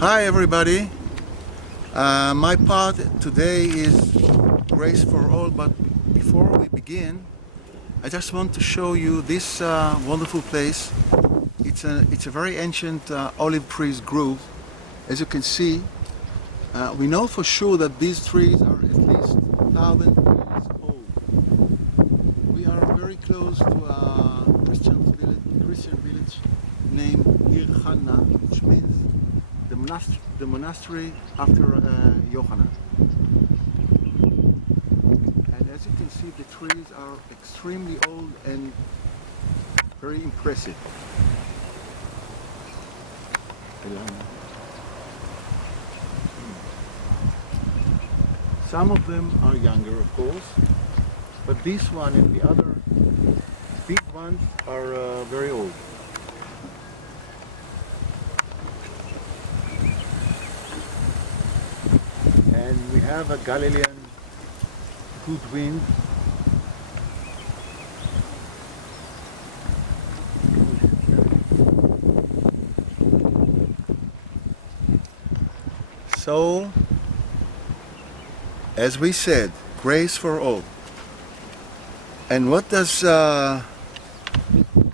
Hi everybody. My part today is Grace for All, but before we begin, I just want to show you this wonderful place. It's a very ancient olive trees grove. As you can see, we know for sure that these trees are at least 1,000 years old. We are very close to a Christian village named Ir Hanna, which means the monastery after Yohanan. And as you can see, the trees are extremely old and very impressive. Some of them are younger, of course, but this one and the other big ones are very old. And we have a Galilean good wind. So, as we said, grace for all. And what does Hosea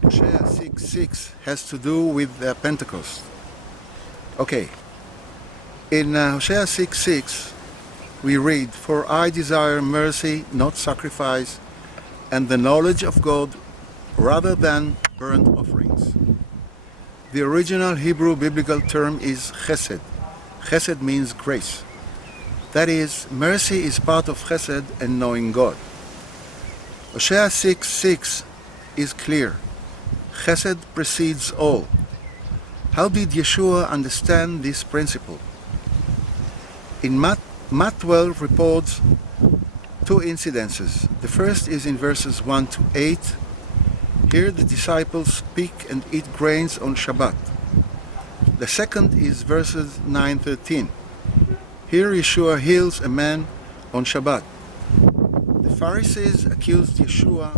6:6 has to do with Pentecost? Okay, in Hosea 6:6 we read, "For I desire mercy, not sacrifice, and the knowledge of God rather than burnt offerings." The original Hebrew biblical term is chesed. Chesed means grace. That is, mercy is part of chesed and knowing God. Hosea 6:6 is clear. Chesed precedes all. How did Yeshua understand this principle? In Matt 12 reports two incidences. The first is in verses 1 to 8. Here the disciples pick and eat grains on Shabbat. The second is verses 9-13. Here Yeshua heals a man on Shabbat. The Pharisees accused Yeshua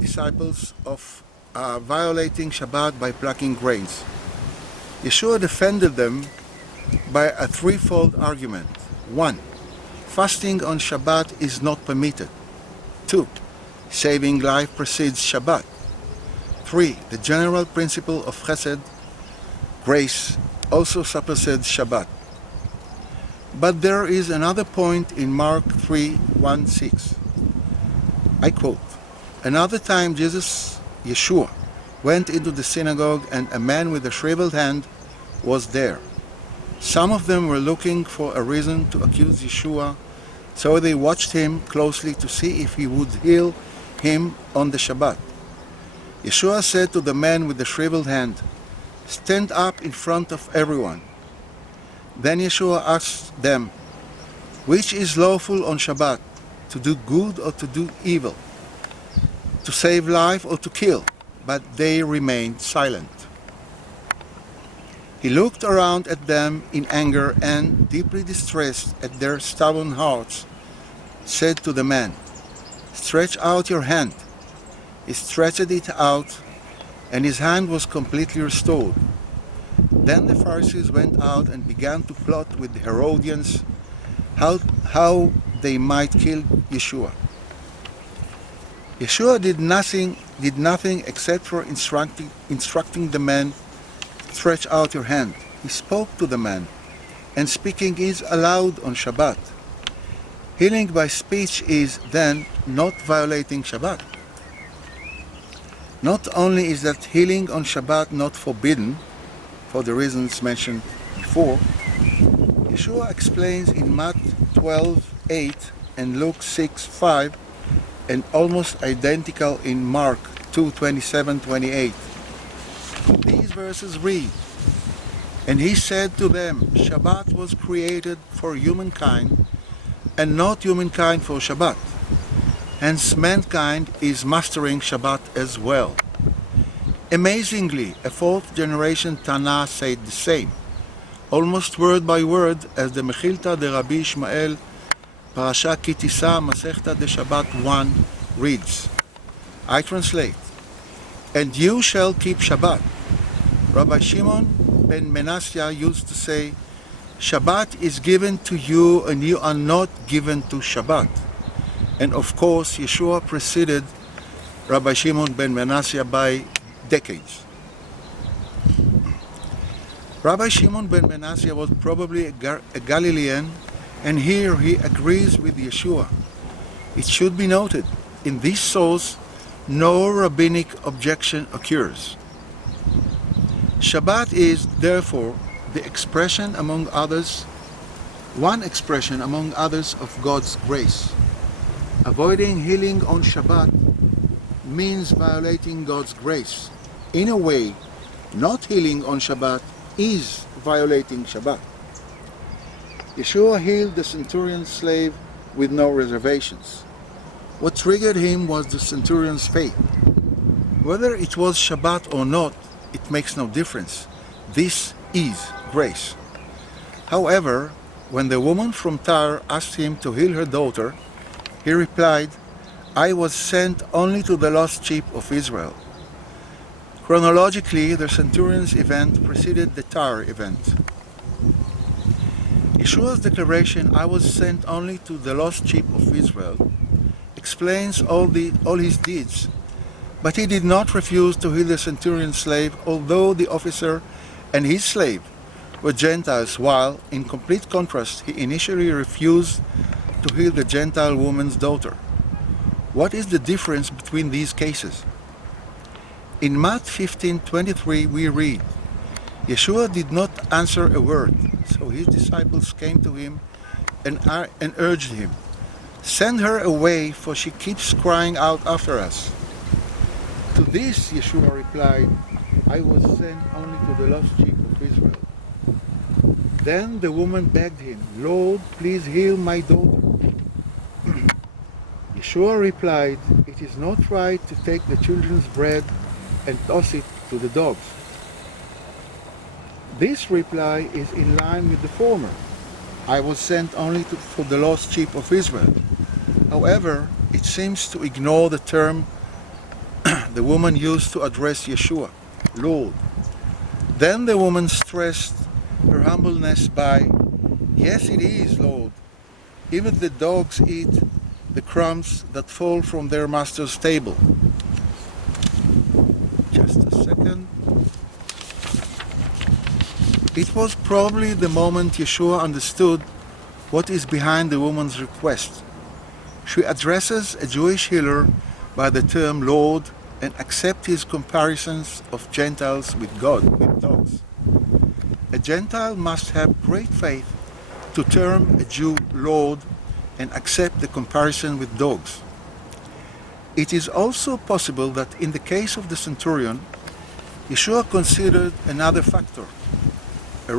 disciples of violating Shabbat by plucking grains. Yeshua defended them by a threefold argument. 1. Fasting on Shabbat is not permitted. 2. Saving life precedes Shabbat. 3. The general principle of chesed, grace, also supersedes Shabbat. But there is another point in Mark 3:1-6. I quote, "Another time Yeshua, went into the synagogue and a man with a shriveled hand was there. Some of them were looking for a reason to accuse Yeshua, so they watched him closely to see if he would heal him on the Shabbat. Yeshua said to the man with the shriveled hand, 'Stand up in front of everyone.' Then Yeshua asked them, 'Which is lawful on Shabbat, to do good or to do evil, to save life or to kill?' But they remained silent. He looked around at them in anger and, deeply distressed at their stubborn hearts, said to the man, 'Stretch out your hand.' He stretched it out, and his hand was completely restored. Then the Pharisees went out and began to plot with the Herodians how they might kill Yeshua. Yeshua did nothing except for instructing the man, 'Stretch out your hand.' He spoke to the man, and speaking is allowed on Shabbat. Healing by speech is then not violating Shabbat. Not only is that healing on Shabbat not forbidden, for the reasons mentioned before, Yeshua explains in Matt 12:8 and Luke 6:5, and almost identical in Mark 2:27-28. These verses read, "And he said to them, Shabbat was created for humankind, and not humankind for Shabbat. Hence mankind is mastering Shabbat as well." Amazingly, a fourth generation Tana said the same, almost word by word, as the Mechilta de Rabbi Ishmael, Parasha Kitisa, Masechta de Shabbat 1 reads. I translate, "And you shall keep Shabbat." Rabbi Shimon ben Menasya used to say, Shabbat is given to you and you are not given to Shabbat. And of course, Yeshua preceded Rabbi Shimon ben Manasseh by decades. Rabbi Shimon ben Manasseh was probably a Galilean, and here he agrees with Yeshua. It should be noted, in this source, no rabbinic objection occurs. Shabbat is, therefore, the expression among others, one expression among others of God's grace. Avoiding healing on Shabbat means violating God's grace. In a way, not healing on Shabbat is violating Shabbat. Yeshua healed the centurion's slave with no reservations. What triggered him was the centurion's faith. Whether it was Shabbat or not, it makes no difference. This is grace. However, when the woman from Tyre asked him to heal her daughter, he replied, "I was sent only to the lost sheep of Israel." Chronologically, the centurion's event preceded the Tyre event. Yeshua's declaration, "I was sent only to the lost sheep of Israel," explains all his deeds, but he did not refuse to heal the centurion's slave, although the officer and his slave were Gentiles, while, in complete contrast, he initially refused to heal the Gentile woman's daughter. What is the difference between these cases? In Matt 15:23 we read, Yeshua did not answer a word, so his disciples came to him and urged him, "Send her away, for she keeps crying out after us." To this Yeshua replied, "I was sent only to the lost sheep of Israel." Then the woman begged him, "Lord, please heal my daughter." Yeshua replied, "It is not right to take the children's bread and toss it to the dogs." This reply is in line with the former. "I was sent only for the lost sheep of Israel." However, it seems to ignore the term the woman used to address Yeshua, Lord. Then the woman stressed her humbleness by, "Yes, it is, Lord. Even the dogs eat the crumbs that fall from their master's table." Just a second. It was probably the moment Yeshua understood what is behind the woman's request. She addresses a Jewish healer by the term Lord and accepts his comparisons of Gentiles with God, with dogs. A Gentile must have great faith to term a Jew Lord and accept the comparison with dogs. It is also possible that in the case of the centurion, Yeshua considered another factor. As a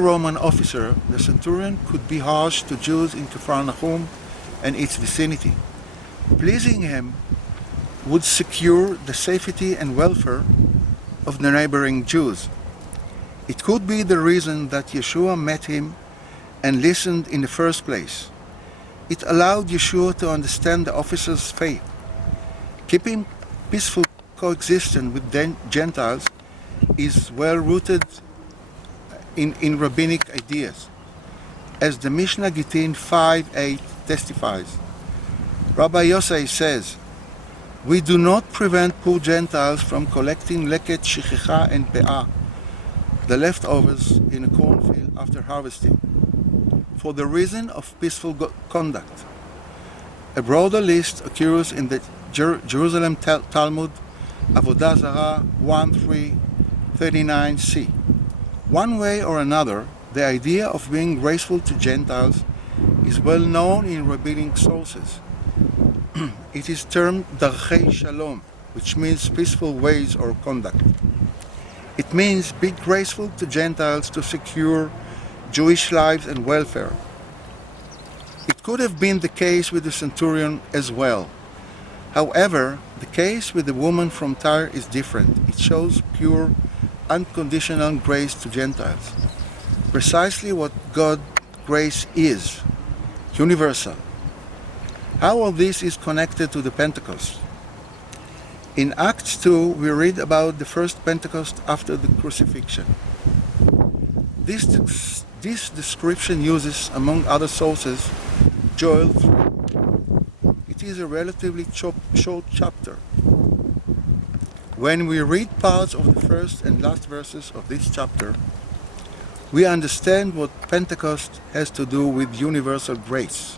Roman officer, the centurion could be harsh to Jews in Capernaum and its vicinity. Pleasing him would secure the safety and welfare of the neighboring Jews. It could be the reason that Yeshua met him and listened in the first place. It allowed Yeshua to understand the officer's faith. Keeping peaceful coexistence with Gentiles is well rooted in rabbinic ideas. As the Mishnah Gittin 5:8 testifies, Rabbi Yosei says, "We do not prevent poor Gentiles from collecting leket, shichicha, and pe'ah, the leftovers in a cornfield after harvesting, for the reason of peaceful conduct." A broader list occurs in the Jerusalem Talmud, Avodah Zarah 1:339c. One way or another, the idea of being graceful to Gentiles is well known in rabbinic sources. It is termed Darchei Shalom, which means peaceful ways or conduct. It means be graceful to Gentiles to secure Jewish lives and welfare. It could have been the case with the centurion as well. However, the case with the woman from Tyre is different. It shows pure, unconditional grace to Gentiles. Precisely what God's grace is, universal. How all this is connected to the Pentecost? In Acts 2, we read about the first Pentecost after the crucifixion. This description uses, among other sources, Joel 3. It is a relatively short chapter. When we read parts of the first and last verses of this chapter, we understand what Pentecost has to do with universal grace.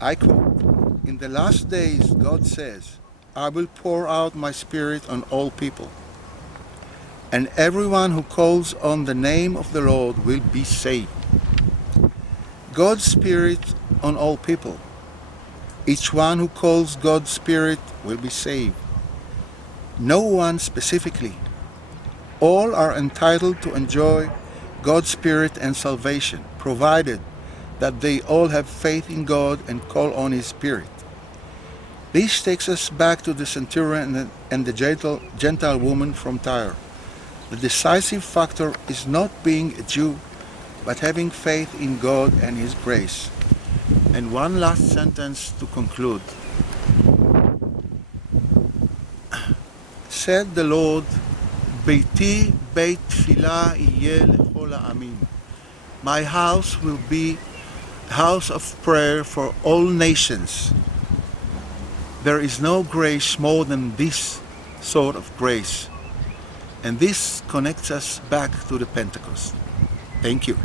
I quote, "In the last days, God says, I will pour out my Spirit on all people, and everyone who calls on the name of the Lord will be saved." God's Spirit on all people. Each one who calls God's Spirit will be saved. No one specifically. All are entitled to enjoy God's Spirit and salvation, provided that they all have faith in God and call on His Spirit. This takes us back to the centurion and the Gentile woman from Tyre. The decisive factor is not being a Jew, but having faith in God and His grace. And one last sentence to conclude. Said the Lord, "Beiti beit tefillah yeh lechol ha'amim." My house will be a house of prayer for all nations. There is no grace more than this sort of grace. And this connects us back to the Pentecost. Thank you.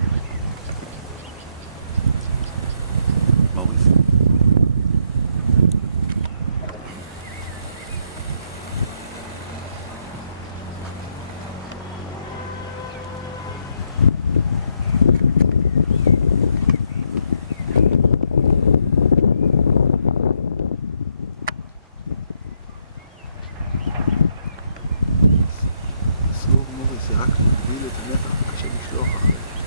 Maurice. אסור, מוריס, זה רק מגביל את הנפח, קשה לשלוח אחרי.